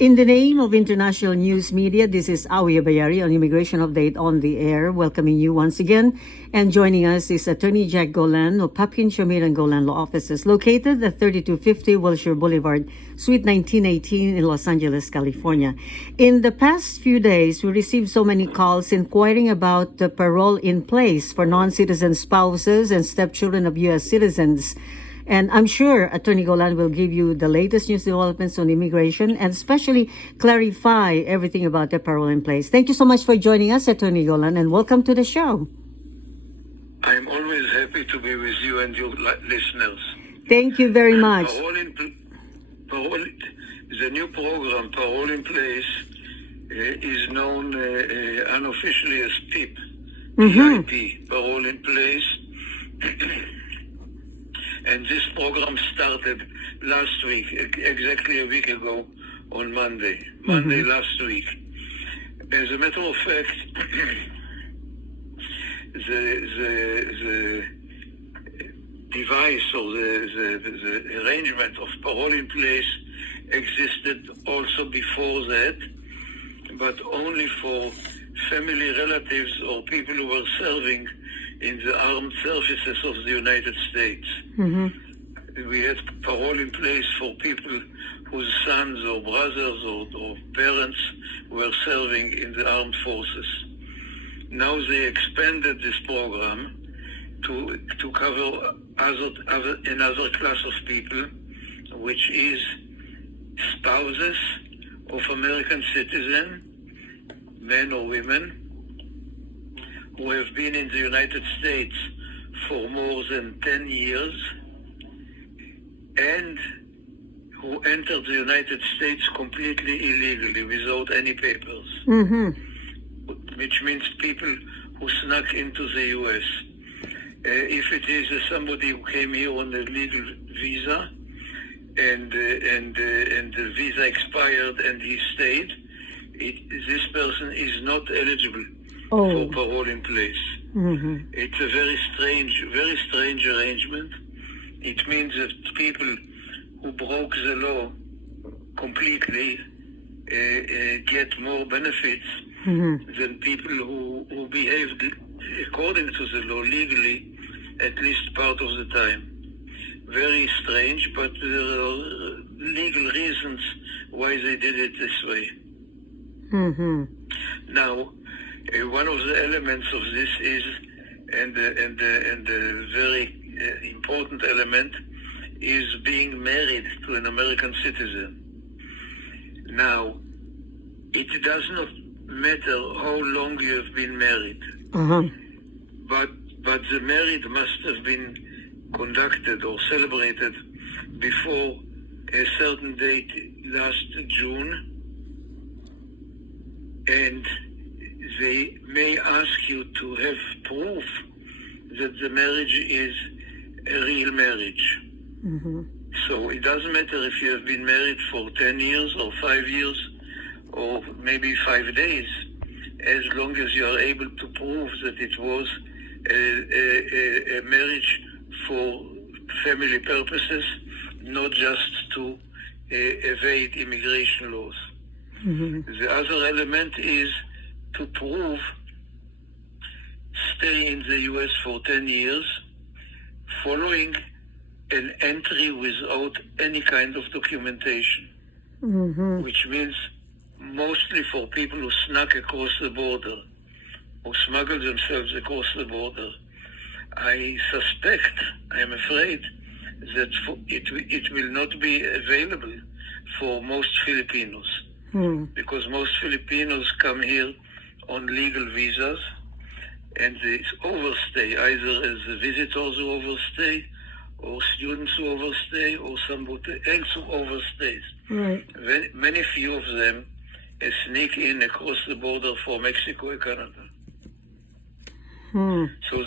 In the name of international news media, this is Awee Abayari on Immigration Update on the Air, welcoming you once again. And joining us is Attorney Jack Golan of Papkin, Shamir and Golan Law Offices, located at 3250 Wilshire Boulevard, Suite 1918 in Los Angeles, California. In the past few days, we received so many calls inquiring about the parole in place for non-citizen spouses and stepchildren of U.S. citizens. And I'm sure Attorney Golan will give you the latest news developments on immigration and especially clarify everything about the parole in place. Thank you so much for joining us, Attorney Golan, and welcome to the show. I'm always happy to be with you and your listeners. Thank you very much. The new program, Parole in Place, is known unofficially as PIP, PIP, Parole in Place. And this program started last week, exactly a week ago on Monday last week. As a matter of fact, the device or the arrangement of parole in place existed also before that, but only for family relatives or people who were serving in the armed services of the United States. We had parole in place for people whose sons or brothers or parents were serving in the armed forces. Now they expanded this program to cover another class of people, which is spouses of American citizens, men or women, who have been in the United States for more than 10 years and who entered the United States completely illegally without any papers, which means people who snuck into the U.S. If it is somebody who came here on a legal visa and the visa expired and he stayed, this person is not eligible for parole in place. It's a very strange arrangement. It means that people who broke the law completely get more benefits than people who behaved according to the law legally, at least part of the time. Very strange, but there are legal reasons why they did it this way. Now, one of the elements of this is, and the very important element, is being married to an American citizen. Now, it does not matter how long you have been married, but the marriage must have been conducted or celebrated before a certain date last June, and they may ask you to have proof that the marriage is a real marriage. So it doesn't matter if you have been married for 10 years or 5 years or maybe 5 days, as long as you are able to prove that it was a marriage for family purposes, not just to evade immigration laws. The other element is to prove stay in the U.S. for 10 years following an entry without any kind of documentation, which means mostly for people who snuck across the border or smuggled themselves across the border. I suspect, I'm afraid, that it will not be available for most Filipinos, because most Filipinos come here on legal visas and they overstay, either as visitors who overstay or students who overstay or somebody else who overstays. Many few of them sneak in across the border for Mexico and Canada. So